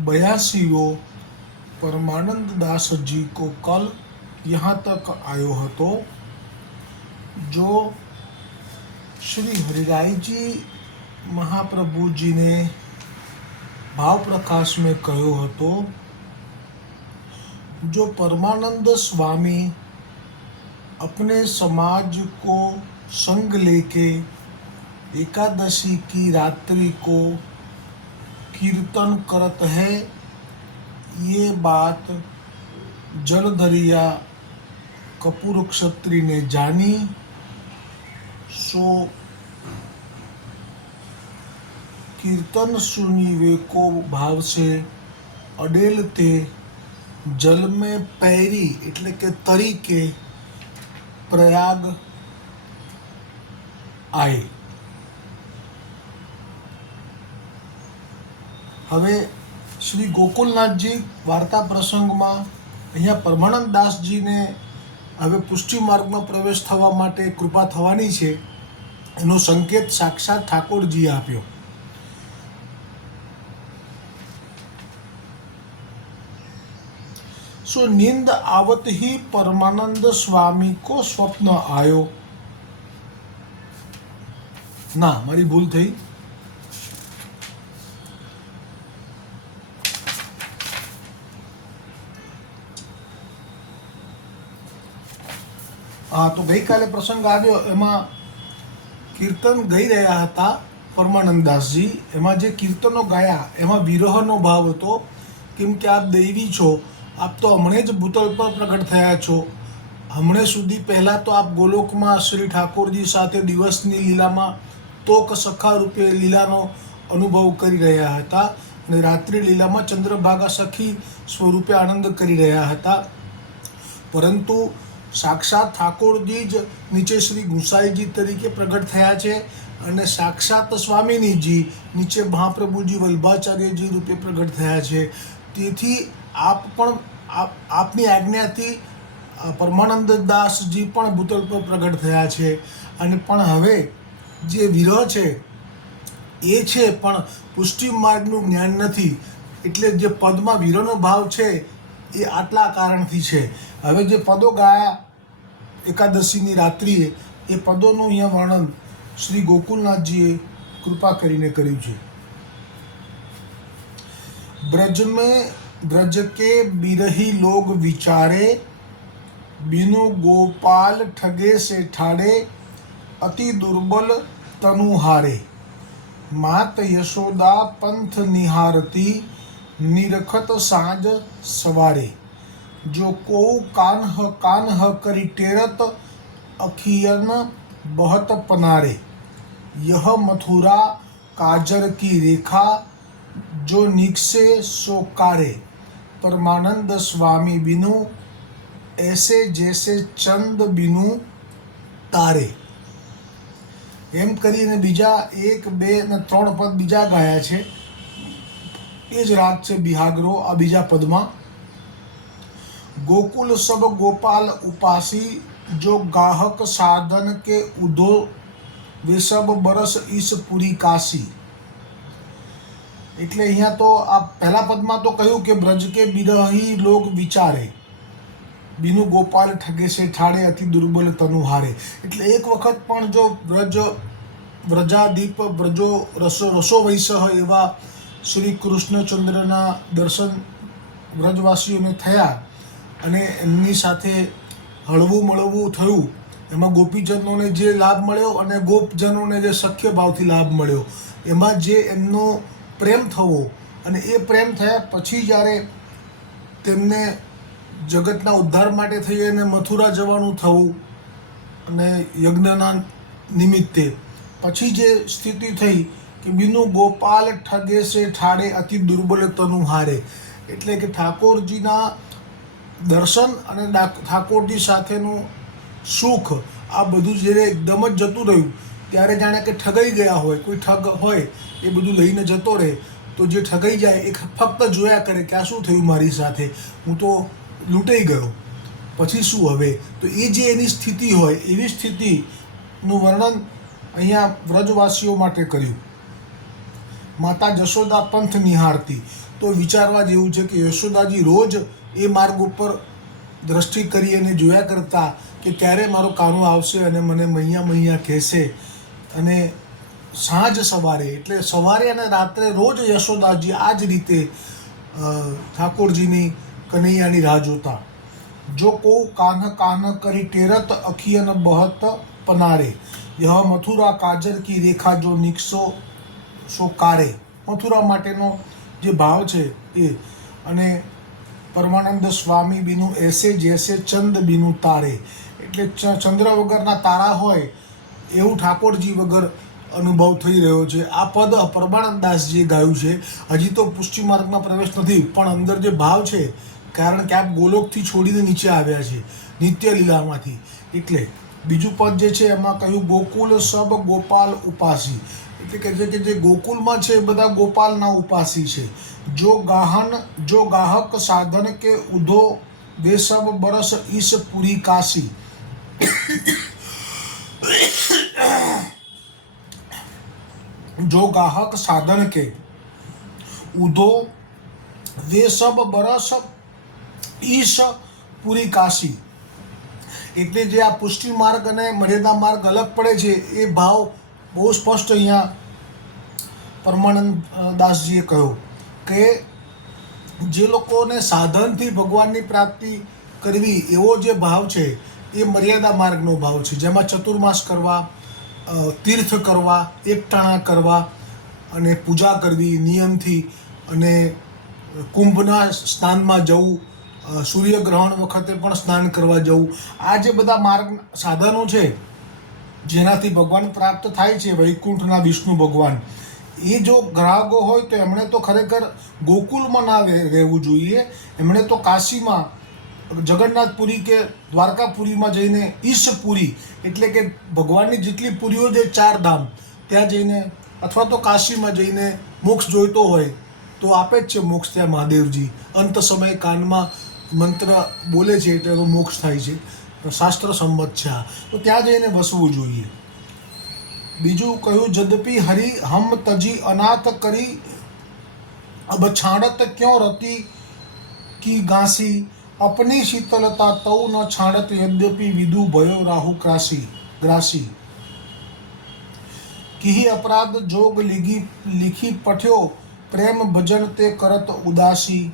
बयासीओ परमानंद दास जी को कल यहाँ तक आयो હતો જો શ્રી હરિરાય जी महाप्रभु ने भाव प्रकाश में कहो હતો जो परमानंद स्वामी अपने समाज को संग लेके एकादशी की रात्रि को कीर्तन करत है ये बात जलधरिया कपूर क्षत्रिय ने जानी सो कीर्तन सुनी वे को भाव से अडेल ते जल में पैरी એટલે કે તરીકે પ્રયાગ આય હવે શ્રી ગોકુલનાથજી વાર્તા પ્રસંગમાં અહીંયા પરમાનંદ દાસજીને હવે પુષ્ટિ માર્ગમાં પ્રવેશ થવા માટે કૃપા થવાની છે, એનો સંકેત સાક્ષાત ઠાકોરજીએ આપ્યો. સો નિંદ આવત હી પરમાનંદ સ્વામી કો સ્વપ્ન આવ્યો ના, મારી ભૂલ થઈ. હા, તો ગઈકાલે પ્રસંગ આવ્યો. એમાં કીર્તન ગઈ રહ્યા હતા પરમાનંદદાસજી એમાં જે કીર્તનો ગાયા, એમાં વિરહનો ભાવ હતો. કેમ કે આપ દૈવી છો, આપ તો હમણે જ ભૂતલ પર પ્રગટ થયા છો. હમણે સુધી પહેલાં તો આપ ગોલોકમાં શ્રી ઠાકોરજી સાથે દિવસની લીલામાં તોક સખા રૂપે લીલાનો અનુભવ કરી રહ્યા હતા અને રાત્રિ લીલામાં ચંદ્રભાગા સખી સ્વરૂપે આનંદ કરી રહ્યા હતા. પરંતુ સાક્ષાત ઠાકોરજી જ નીચે શ્રી ગુસાઈજી તરીકે પ્રગટ થયા છે અને સાક્ષાત સ્વામિનીજી નીચે મહાપ્રભુજી વલ્ભાચાર્યજી રૂપે પ્રગટ થયા છે. તેથી આપ પણ આપ, આપની આજ્ઞાથી પરમાનંદ દાસજી પણ ભૂતલ પર પ્રગટ થયા છે. અને પણ હવે જે વિરહ છે, એ છે પણ પુષ્ટિ માર્ગનું જ્ઞાન નથી. એટલે જે પદમાં વિરહનો ભાવ છે એ આટલા કારણથી છે. હવે જે પદો ગાયા એકાદશીની રાત્રિએ, એ પદોનું અહીંયા વર્ણન શ્રી ગોકુલનાથજીએ કૃપા કરીને કર્યું છે. બ્રજ મેં બ્રજ કે બિરહી લોગ વિચારે, બિનુ ગોપાલ ઠગે સે ઠાડે અતિ દુર્બલ તનુ હારે માત યશોદા પંથ નિહારતી નિરખત સાંજ સવારે. જો કોઉ કાનહ કાનહ કરી ટેરત અખિયન બહત પનારે. યહ મથુરા કાજર કી રેખા જો નિકસે સો કારે. પરમાનંદ સ્વામી બિનુ એસે જેસે ચંદ બિનુ તારે. એમ કરીને બીજા એક, બે ને ત્રણ પદ બીજા ગાયા છે. એ જ રાગ છે બિહાગરો આ બીજા પદમાં. ગોકુલ સબ ગોપાલ ઉપાસી, જો ગાહક સાધન કે ઉધો વે બરસ ઈશ પુરી કાશી. એટલે અહીંયા તો આ પહેલા પદમાં તો કહ્યું કે બ્રજ કે બિરહી લોક વિચારે. બીનું ગોપાલ ઠગે છે ઠાડે અતિ દુર્બલ તનુ હારે. એટલે એક વખત પણ જો બ્રજ વ્રજાદીપ, વ્રજો રસો રસો વૈસહ એવા શ્રી કૃષ્ણચંદ્રના દર્શન વ્રજવાસીઓને થયા અને એમની સાથે હળવું મળવું થયું. એમાં ગોપીજનોને જે લાભ મળ્યો અને ગોપજનોને જે સખ્ય ભાવથી લાભ મળ્યો, એમાં જે એમનો પ્રેમ થવો અને એ પ્રેમ થયા પછી જ્યારે તેમને જગતના ઉદ્ધાર માટે થઈ અને મથુરા જવાનું થવું અને યજ્ઞના નિમિત્તે. પછી જે સ્થિતિ થઈ કે બિનુ ગોપાલ ઠગે છે, ઠાડે અતિ દુર્બલ તનુ હારે. એટલે કે ઠાકોરજીના દર્શન અને ઠાકોરજી સાથેનું સુખ આ બધું જ્યારે એકદમ જ જતું રહ્યું, ત્યારે જાણે કે ઠગાઈ ગયા હોય, કોઈ ઠગ હોય, એ બધું લઈને જતો રહે. તો જે ઠગાઈ જાય એ ફક્ત જોયા કરે કે આ શું થયું મારી સાથે? હું તો લૂંટાઈ ગયો. પછી શું હવે? તો એ જે એની સ્થિતિ હોય, એવી સ્થિતિનું વર્ણન અહીંયા વ્રજવાસીઓ માટે કર્યું. માતા જશોદા પંથ નિહાળતી. તો વિચારવા જેવું છે કે યશોદાજી રોજ એ માર્ગ ઉપર દ્રષ્ટિ કરી અને જોયા કરતા કે ક્યારે મારો કાનો આવશે અને મને મૈયા મૈયા કહેશે. અને સાંજ સવારે, એટલે સવારે અને રાત્રે રોજ યશોદાજી આ જ રીતે ઠાકોરજીની કનૈયાની રાહ જોતા. જો કો કાન કાન કરી ટેરત અખિયન બહત પનારે. યહ મથુરા કાજર કી રેખા જો નિકસો સો કારે મથુરા માટેનો જે ભાવ છે એ. અને પરમાનંદ સ્વામી બીનું એસે જેસે ચંદ બીનું તારે. એટલે ચંદ્ર વગરના તારા હોય એવું ઠાકોરજી વગર અનુભવ થઈ રહ્યો છે. આ પદ પરમાનંદદાસજીએ ગાયું છે. હજી તો પુષ્ટિ માર્ગમાં પ્રવેશ નથી, પણ અંદર જે ભાવ છે, કારણ કે આપ ગોલોકથી છોડીને નીચે આવ્યા છે, નિત્ય લીલામાંથી. એટલે બીજું પદ જે છે, એમાં કહ્યું, ગોકુલ સબ ગોપાલ ઉપાસી. એટલે કહે છે કે જે ગોકુલમાં છે એ બધા ગોપાલના ઉપાસી છે. જો ગાહન, જો ગાહક સાધન કે ઉધો વે બરસ ઈશ પૂરી કાશી. જો ગાહક સાધન કે ઉધો વે બરસ ઈશ પૂરી કાશી. એટલે જે આ પુષ્ટિ માર્ગ અને મર્યાદા માર્ગ અલગ પડે છે, એ ભાવ બહુ સ્પષ્ટ અહીંયા પરમાનંદ દાસજીએ કહ્યું કે જે લોકોને સાધનથી ભગવાનની પ્રાપ્તિ કરવી એવો જે ભાવ છે, એ મર્યાદા માર્ગનો ભાવ છે. જેમાં ચતુર્માસ કરવા તીર્થ કરવા, એકટાણા કરવા અને પૂજા કરવી, નિયમથી અને કુંભના સ્નાનમાં જવું સૂર્યગ્રહણ વખતે પણ સ્નાન કરવા જવું. આ જે બધા માર્ગ, સાધનો છે જેનાથી ભગવાન પ્રાપ્ત થાય છે, વૈકુંઠના વિષ્ણુ ભગવાન. એ જો ગ્રાહકો હોય તો એમણે તો ખરેખર ગોકુલમાં ના રહે- રહેવું જોઈએ. એમણે તો કાશીમાં, જગન્નાથપુરી કે દ્વારકાપુરીમાં જઈને ઈશપુરી એટલે કે ભગવાનની જેટલી પુરીઓ છે ચાર ધામ, ત્યાં જઈને અથવા તો કાશીમાં જઈને મોક્ષ જોઈતો હોય, તો આપે જ છે મોક્ષ ત્યાં મહાદેવજી. અંત સમયે કાનમાં મંત્ર બોલે છે એટલે મોક્ષ થાય છે. શાસ્ત્ર સંમત છે આ. તો ત્યાં જઈને વસવું જોઈએ. બીજું કહ્યું જદપી હરિ હમ તજી અનાથ કરી, અબ છાણત ક્યો રતી કી ગાંસી અપની શીતલતા તૌ ન છાણત, યદ્યપि વિદુ ભયો રાહુ ક્રાસી, ગ્રાસી. કિહી અપરાધ જોગ લીગી લીખી પઠ્યો, પ્રેમ ભજન તે કરત ઉદાસી.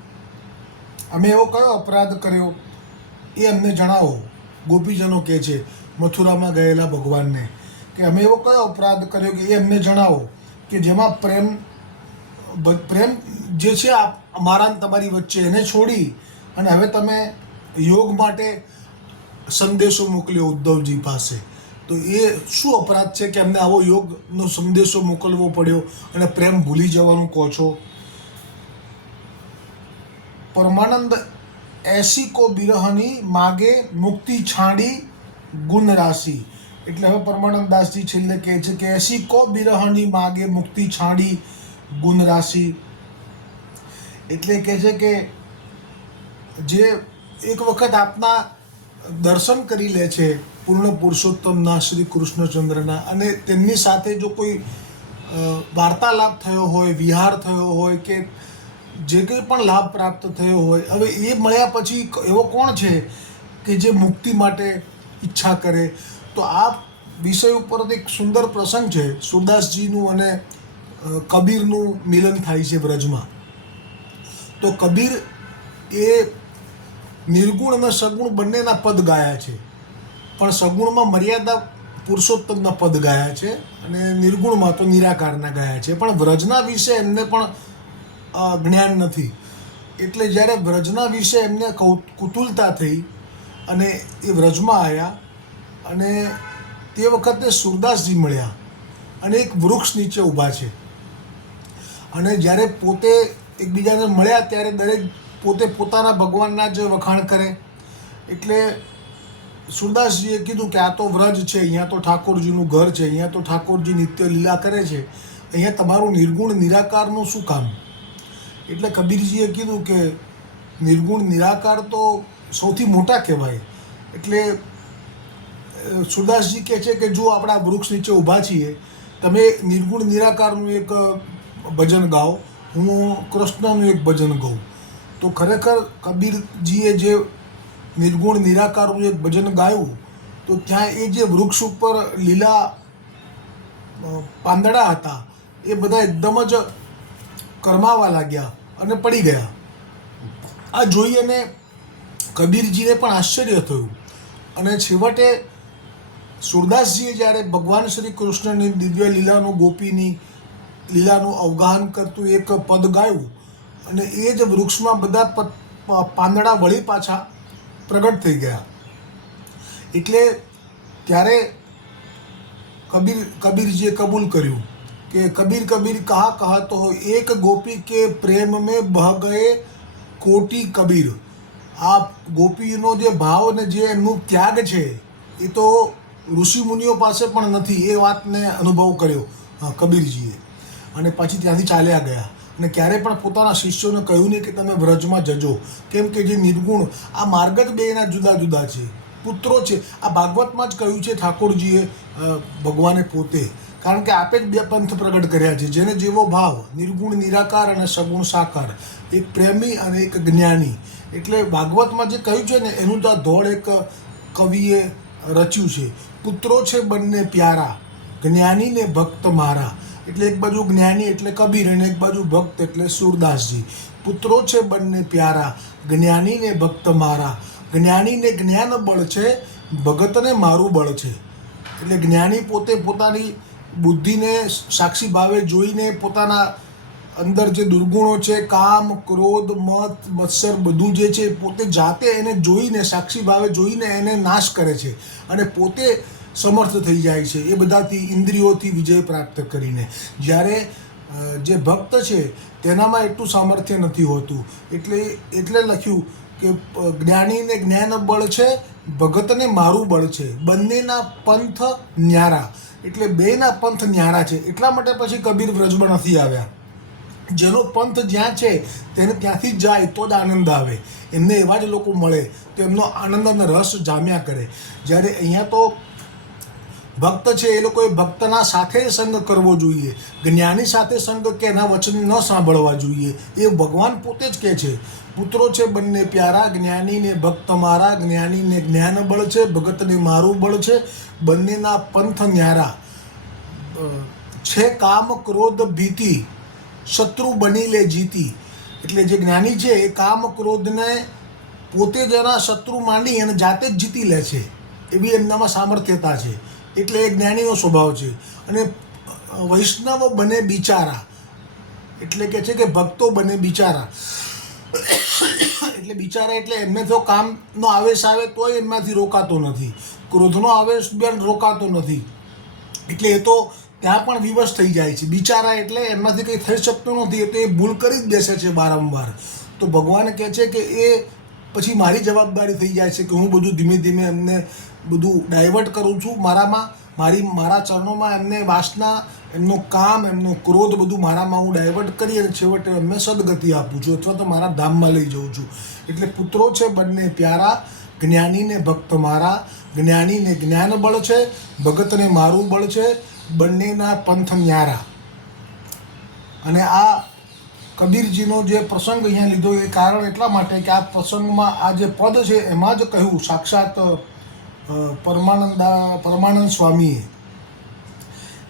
અમે એવો કયો અપરાધ કર્યો? એ અમને જણાવો. ગોપીજનો કહે છે, મથુરામાં ગયેલા ભગવાનને. કે અમે એવો કયો અપરાધ કર્યો કે એ અમને જણાવો કે જેમાં પ્રેમ પ્રેમ જે છે આપ અમારા તમારી વચ્ચે એને છોડી અને હવે તમે યોગ માટે સંદેશો મોકલ્યો ઉદ્ધવજી પાસે. તો એ શું અપરાધ છે કે અમને આવો યોગનો સંદેશો મોકલવો પડ્યો અને પ્રેમ ભૂલી જવાનું કહો છો? પરમાનંદ એસી કો બિરહની માગે મુક્તિ છાડી ગુણ રાશિ. એટલે હવે પરમાનંદ છેલ્લે કહે છે કે એસી કો બિરહની માગે મુક્તિ છાડી ગુણ રાશિ. એટલે કહે છે કે જે એક વખત આપના દર્શન કરી લે છે પૂર્ણ પુરુષોત્તમના શ્રી કૃષ્ણચંદ્રના અને તેમની સાથે જો કોઈ વાર્તાલાપ થયો હોય, વિહાર થયો હોય કે જે કંઈ પણ લાભ પ્રાપ્ત થયો હોય, હવે એ મળ્યા પછી એવો કોણ છે કે જે મુક્તિ માટે ઈચ્છા કરે? તો આ વિષય ઉપર એક સુંદર પ્રસંગ છે. સુરદાસજીનું અને કબીરનું મિલન થાય છે બ્રજમાં તો કબીર એ નિર્ગુણ અને સગુણ બંનેના પદ ગાયા છે. પણ સગુણમાં મર્યાદા પુરુષોત્તમના પદ ગાયા છે અને નિર્ગુણમાં તો નિરાકારના ગાયા છે. પણ વ્રજના વિશે એમને પણ જ્ઞાન નથી. એટલે જ્યારે વ્રજના વિશે એમને કૌ- કુતૂહલતા થઈ અને એ વ્રજમાં આવ્યા અને તે વખતે સુરદાસજી મળ્યા અને એક વૃક્ષ નીચે ઊભા છે. અને જ્યારે પોતે એકબીજાને મળ્યા ત્યારે દરેક પોતે પોતાના ભગવાનના જ વખાણ કરે. એટલે સુરદાસજીએ કીધું કે આ તો વ્રજ છે, અહીંયા તો ઠાકોરજીનું ઘર છે, અહીંયા તો ઠાકોરજી નિત્ય લીલા કરે છે. અહીંયા તમારું નિર્ગુણ નિરાકારનું શું કામ? એટલે કબીરજીએ કીધું કે નિર્ગુણ નિરાકાર તો સૌથી મોટા કહેવાય. એટલે સુરદાસજી કહે છે કે જો આપણા વૃક્ષ નીચે ઊભા છીએ, તમે નિર્ગુણ નિરાકારનું એક ભજન ગાઓ, હું કૃષ્ણનું એક ભજન ગાઉં. તો ખરેખર કબીરજીએ જે નિર્ગુણ નિરાકારનું એક ભજન ગાયું, તો ત્યાં એ જે વૃક્ષ ઉપર લીલા પાંદડા હતા, એ બધા એકદમ જ કરમાવા લાગ્યા અને પડી ગયા. આ જોઈ અને કબીરજીને પણ આશ્ચર્ય થયું. અને છેવટે સુરદાસજીએ જ્યારે ભગવાન શ્રી કૃષ્ણની દિવ્ય લીલાનું ગોપીની લીલાનું અવગાહન કરતું એક પદ ગાયું અને એ જ વૃક્ષમાં બધા પાંદડા વળી પાછા પ્રગટ થઈ ગયા. એટલે ત્યારે કબીર, કબીરજીએ કબૂલ કર્યું. કે કબીર કબીર કહા કહા તો એક ગોપી કે પ્રેમ મેં બહ ગયે કોટી કબીર આ ગોપીનો જે ભાવ અને જે એમનું ત્યાગ છે એ તો ઋષિ મુનિઓ પાસે પણ નથી એ વાતને અનુભવ કર્યો કબીરજીએ અને પછી ત્યાંથી ચાલ્યા ગયા અને ક્યારે પણ પોતાના શિષ્યોને કહ્યું નહીં કે તમે વ્રજમાં જજો, કેમ કે જે નિર્ગુણ, આ માર્ગ જ બેના જુદા જુદા છે, પુત્રો છે, આ ભાગવતમાં જ કહ્યું છે ઠાકોરજીએ ભગવાને પોતે. કારણ કે આપે જ બે પંથ પ્રગટ કર્યા છે, જેને જેવો ભાવ, નિર્ગુણ, નિરાકાર અને સગુણ સાકાર, એક પ્રેમી અને એક જ્ઞાની. એટલે ભાગવતમાં જે કહ્યું છે ને, એનું તો આ ધોળ એક કવિએ રચ્યું છે. પુત્રો છે બંને પ્યારા, જ્ઞાની ને ભક્ત મારા. એટલે એક બાજુ જ્ઞાની એટલે કબીર અને એક બાજુ ભક્ત એટલે સુરદાસજી. પુત્રો છે બંને પ્યારા, જ્ઞાની ને ભક્ત મારા. જ્ઞાનીને જ્ઞાન બળ છે ભગતને મારું બળ છે. એટલે જ્ઞાની પોતે પોતાની બુદ્ધિને સાક્ષી ભાવે જોઈને પોતાના અંદર જે દુર્ગુણો છે, કામ, ક્રોધ, મત, મત્સર બધું જે છે, પોતે જાતે એને જોઈને, સાક્ષી ભાવે જોઈને એને નાશ કરે છે અને પોતે સમર્થ થઈ જાય છે એ બધાથી ઇન્દ્રિયોથી વિજય પ્રાપ્ત કરીને. જ્યારે જે ભક્ત છે, તેનામાં એટલું સામર્થ્ય નથી હોતું. એટલે એટલે લખ્યું કે જ્ઞાનીને જ્ઞાન બળ છે, ભગતને મારું બળ છે. બંનેના પંથ ન્યારા. એટલે બેના પંથ ન્યારા છે. એટલા માટે પછી કબીર વ્રજમાં નથી આવ્યા. જેનો પંથ જ્યાં છે, તેને ત્યાંથી જાય તો જ આનંદ આવે. એમને એવા જ લોકો મળે, તો એમનો આનંદ અને રસ જામ્યા કરે. જ્યારે અહીંયા તો ભક્ત છે, એ લોકોએ ભક્તના સાથે સંગ કરવો જોઈએ. જ્ઞાની સાથે સંગ કે એના વચન ન સાંભળવા જોઈએ. એ ભગવાન પોતે જ કહે છે, પુત્રો છે, બંને પ્યારા, જ્ઞાનીને ભક્ત મારા, જ્ઞાનીને જ્ઞાન બળ છે, ભગતને મારું બળ છે, બંનેના પંથ ન્યારા. છે કામ, ક્રોધ, ભીતિ, શત્રુ બની લે જીતી. એટલે જે જ્ઞાની છે, એ કામ, ક્રોધને પોતે જરા શત્રુ માની અને જાતે જ જીતી લે છે. એવી એમનામાં સામર્થ્યતા છે. એટલે એ જ્ઞાનીનો સ્વભાવ છે. અને વૈષ્ણવ બને બિચારા. એટલે કે છે કે ભક્તો બને બિચારા. એટલે બિચારા એટલે એમને તો કામનો આવેશ આવે તોય એમનાથી રોકાતો નથી. ક્રોધનો આવેશ બેન રોકાતો નથી. એટલે એ તો ત્યાં પણ વિવશ થઈ જાય છે. બિચારા એટલે એમનાથી કંઈ થઈ શકતું નથી. એટલે એ ભૂલ કરી જ બેસે છે વારંવાર. તો ભગવાન કહે છે કે એ પછી મારી જવાબદારી થઈ જાય છે કે હું બધું ધીમે ધીમે એમને બધું ડાયવર્ટ કરું છું. મારામાં, મારી, મારા ચરણોમાં એમને વાસના, એમનું કામ, એમનો ક્રોધ બધું મારામાં હું ડાયવર્ટ કરી અને છેવટે એમને સદગતિ આપું છું અથવા તો મારા ધામમાં લઈ જાઉં છું. એટલે પુત્રો છે બંને પ્યારા જ્ઞાનીને ભક્ત મારા જ્ઞાનીને જ્ઞાન બળ છે ભગતને મારું બળ છે, બંનેના પંથ ન્યારા. અને આ કબીરજીનો જે પ્રસંગ અહીંયા લીધો એ કારણ એટલા માટે કે આ પ્રસંગમાં આ જે પદ છે એમાં જ કહ્યું, સાક્ષાત પરમાનંદા, પરમાનંદ સ્વામીએ,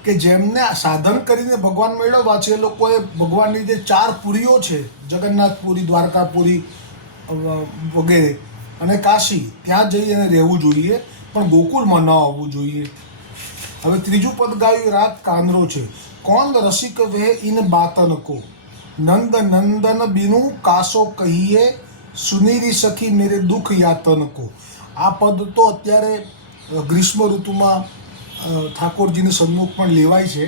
કે જેમને સાધન કરીને ભગવાન મેળવવા છે, એ લોકોએ ભગવાનની જે ચાર પુરીઓ છે, જગન્નાથપુરી, દ્વારકાપુરી વગેરે અને કાશી, ત્યાં જઈ અને રહેવું જોઈએ, પણ ગોકુલમાં ન આવવું જોઈએ. હવે ત્રીજું પદ ગાયું, રાત કાંદરો છે. કોણ રસિક વે ઇન બાતન કો? નંદ નંદન બીનું કાસો કહીએ, સુનીરી સખી મેરે દુઃખ યાતન કો. આ પદ તો અત્યારે ગ્રીષ્મ ઋતુમાં ઠાકોરજીની સન્મુખ પણ લેવાય છે.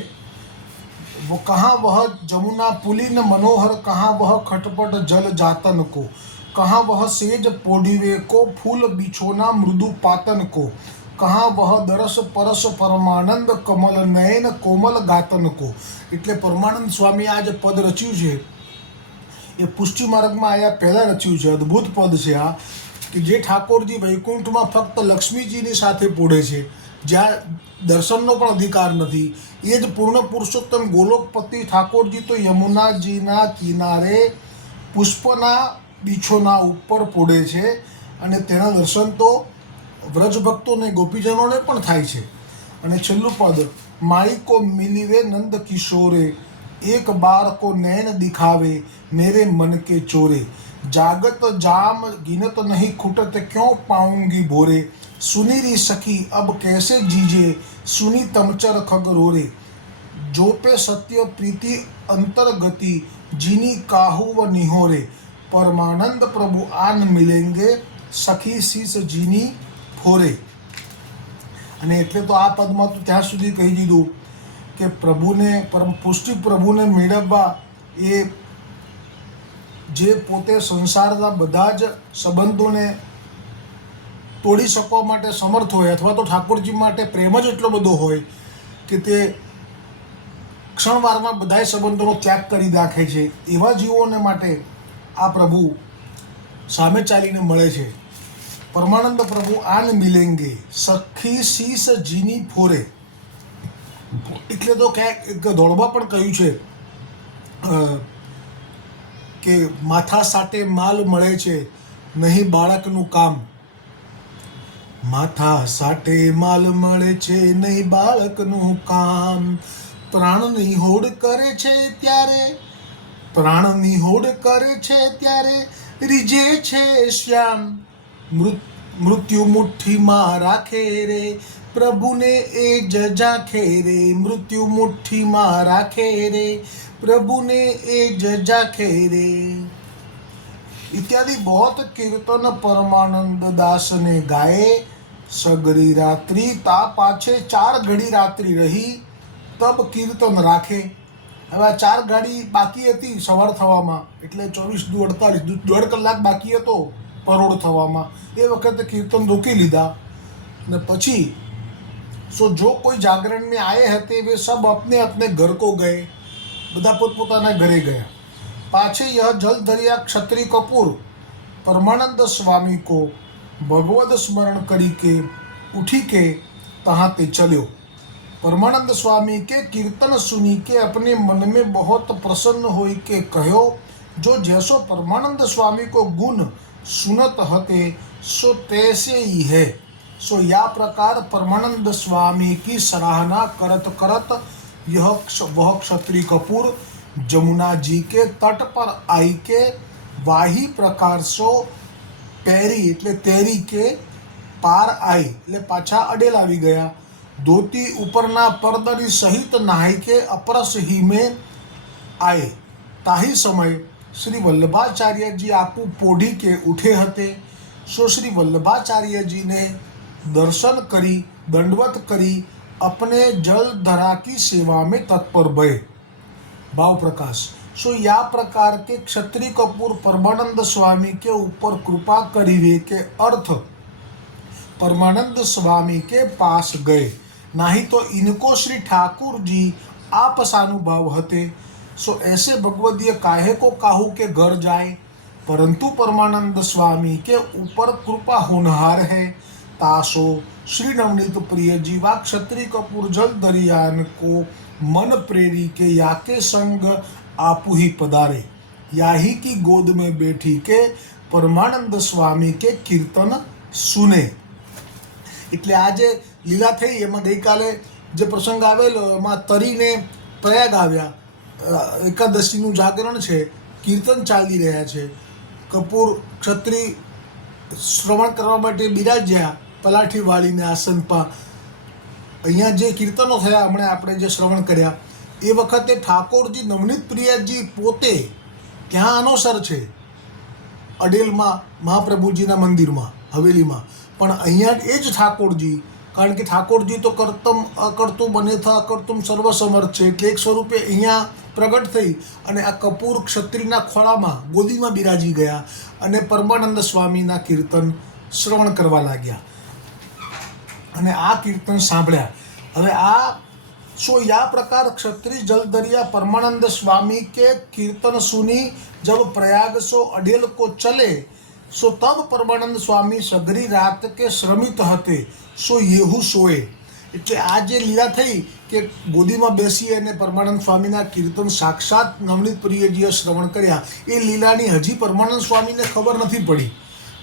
કહા વહ જમુના પુલીન મનોહર, કહા વહ ખટપટ જલ જાતન કો, કહાં વહ સેજ પોડીવે કો, ફૂલ બીછોના મૃદુ પાતન કો, કહાં વહ દરસ પરસ પરમાનંદ કમલ નયન કોમલ ગાતન કો. એટલે પરમાનંદ સ્વામી આ જે પદ રચ્યું છે, એ પુષ્ટિ માર્ગમાં આયા પહેલાં રચ્યું છે. અદ્ભુત પદ છે આ. કે જે ઠાકોરજી વૈકુંઠમાં ફક્ત લક્ષ્મીજીની સાથે પોઢે છે, જ્યાં દર્શનનો પણ અધિકાર નથી, એ જ પૂર્ણ પુરુષોત્તમ ગોલોકપતિ ઠાકોરજી તો યમુનાજીના કિનારે પુષ્પના બીછોના ઉપર પોડે છે અને તેના દર્શન તો વ્રજ ભક્તોને ગોપીજનોને પણ થાય છે. અને છેલ્લું પદ માઈ કો મિલીવે નંદ કિશોરે, એક બાર કો નૈન દિખાવે, મેરે મન કે ચોરે. जागत जाम गिनत नहीं खुटत क्यों पाऊंगी बोरे सुनी री सखी अब कैसे जीजे सुनी तमचर खग रोरे जो पे सत्य प्रीति अंतर्गति जिनी काहू व निहोरे परमानंद प्रभु आन मिलेंगे સખી શીશ જીની ફોરે અને એટલે તો આ પદમાં તો ત્યાં સુધી કહી દીધું કે પ્રભુને પરમ પુષ્ટિ પ્રભુને મેળવવા એ જે પોતે સંસારના બધા જ સંબંધોને તોડી શકવા માટે સમર્થ હોય અથવા તો ઠાકોરજી માટે પ્રેમ જ એટલો બધો હોય કે તે ક્ષણવારમાં બધાય સંબંધોનો ત્યાગ કરી નાખે છે. એવા જીવોને માટે આ પ્રભુ સામે ચાલીને મળે છે. પરમાનંદ પ્રભુ આન મિલેંગે, સખી શીશ જીની ફોરે. એટલે તો ક્યાંક એક ધોળબા પણ કહ્યું છે કે માથા સાથે માલ મળે છે, નહીં બાળકનું કામ. માથા સાથે માલ મળે છે, નહીં બાળકનું કામ. પ્રાણની હોડ કરે છે ત્યારે પ્રાણની હોડ કરે છે ત્યારે રીજે છે શ્યામ. મૃત્યુ મુઠ્ઠીમાં રાખે રે, પ્રભુને એ જ ઝાંખે રે. મૃત્યુ મુઠ્ઠીમાં રાખે રે પ્રભુને એ જ ઝાંખે રે इत्यादि बहुत कीर्तन परमानंद दास ने गाए सगरी रात्रि ता पाछे चार घड़ी रात्रि રહી તબ કીર્તન રાખે હવે આ ચાર ગાડી બાકી હતી સવાર થવામાં એટલે ચોવીસ દુ અડતાલીસ દુ- દોઢ કલાક બાકી હતો પરોળ થવામાં એ વખતે કીર્તન રોકી લીધા ને પછી સો જો કોઈ જાગરણ में आए हैं वे सब अपने अपने घर को गए બધા પોતપોતાના ઘરે ગયા पाछे यह जल दरिया क्षत्रिय कपूर परमानंद स्वामी को भगवत स्मरण करी के उठी के तहाँ ते चलो परमानंद स्वामी के कीर्तन सुनी के अपने मन में बहुत प्रसन्न हो के कहो जो जैसो परमानंद स्वामी को गुण सुनत हते सो तैसे ही है सो या प्रकार परमानंद स्वामी की सराहना करत करत यह वह क्षत्रि कपूर जमुना जी के तट पर आई के વાહી પ્રકારસો પહેરી એટલે તેરી કે પાર આઈ એટલે પાછા અડેલ આવી ગયા ધોતી ઉપરના પરદરી સહિત નાહી કે અપરસ હિમે આય તાહી સમય શ્રી વલ્લભાચાર્યજી આખું પોઢી કે ઉઠે હતે સો શ્રી વલ્લભાચાર્યજીને દર્શન કરી દંડવત કરી अपने जल धरा की सेवा में तत्पर भय भाव प्रकाश, सो या प्रकार के क्षत्रिय कपूर परमानंद स्वामी के ऊपर कृपा करीवे के अर्थ परमानंद स्वामी के पास गए। नहीं तो इनको श्री ठाकुर जी आप सानुभाव हते। सो ऐसे भगवदीय काहे को काहू के घर जाए। परंतु परमानंद स्वामी के ऊपर कृपा होनहार है। तासो श्री नवनीत प्रिय जीवा क्षत्रिय कपूर जल दरियान को मन प्रेरी के याके संग आपू ही पधारे याही की गोद में बैठी के परमानंद स्वामी के कीर्तन सुने એટલે આ જે લીલા થઈ એમાં ગઈકાલે જે પ્રસંગ આવેલો એમાં તરીને પ્રયાગ આવ્યા અ, એકાદશીનું જાગરણ છે કીર્તન ચાલી રહ્યા છે કપૂર ક્ષત્રિ શ્રવણ કરવા માટે બિરાજ્યા પલાઠી વાળીને આસન પા અહીંયા જે કીર્તનો થયા, હમણાં આપણે જે શ્રવણ કર્યા, એ વખતે ઠાકોરજી, નવનીત પ્રિયાજી પોતે ક્યાં અનોસર છે? અડેલમાં, મહાપ્રભુજીના મંદિરમાં, હવેલીમાં. પણ અહીંયા એ જ ઠાકોરજી, કારણ કે ઠાકોરજી તો કરતમ અકર્તું બને થ અકર્તુમ સર્વસમર્થ છે. એટલે એક સ્વરૂપે અહીંયા પ્રગટ થઈ અને આ કપૂર ક્ષત્રિયના ખોળામાં, ગોદીમાં બિરાજી ગયા અને પરમાનંદ સ્વામીના કીર્તન શ્રવણ કરવા લાગ્યા. અને આ કીર્તન સાંભળ્યા. હવે આ સો યા પ્રકાર ક્ષત્રિય જલદરિયા પરમાનંદ સ્વામી કે કીર્તન સુની જબ પ્રયાગ સો અઢેલ કો ચલે, સો તબ પરમાનંદ સ્વામી સગરી રાત કે શ્રમિત હતે, સો યેહુ સોએ. એટલે આ જે લીલા થઈ કે ગોદીમાં બેસી અને પરમાનંદ સ્વામીના કીર્તન સાક્ષાત નવનીત પ્રિયજીએ શ્રવણ કર્યા, એ લીલાની હજી પરમાનંદ સ્વામીને ખબર નથી પડી.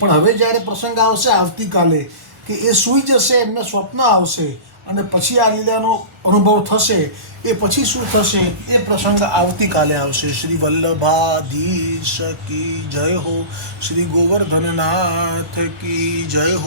પણ હવે જ્યારે પ્રસંગ આવશે આવતીકાલે કે એ સૂઈ જશે, એમને સ્વપ્ન આવશે અને પછી આ લીલાનો અનુભવ થશે, એ પછી શું થશે, એ પ્રસંગ આવતીકાલે આવશે. શ્રી વલ્લભાધીશ કી જય હો, શ્રી ગોવર્ધનનાથ કી જય હો.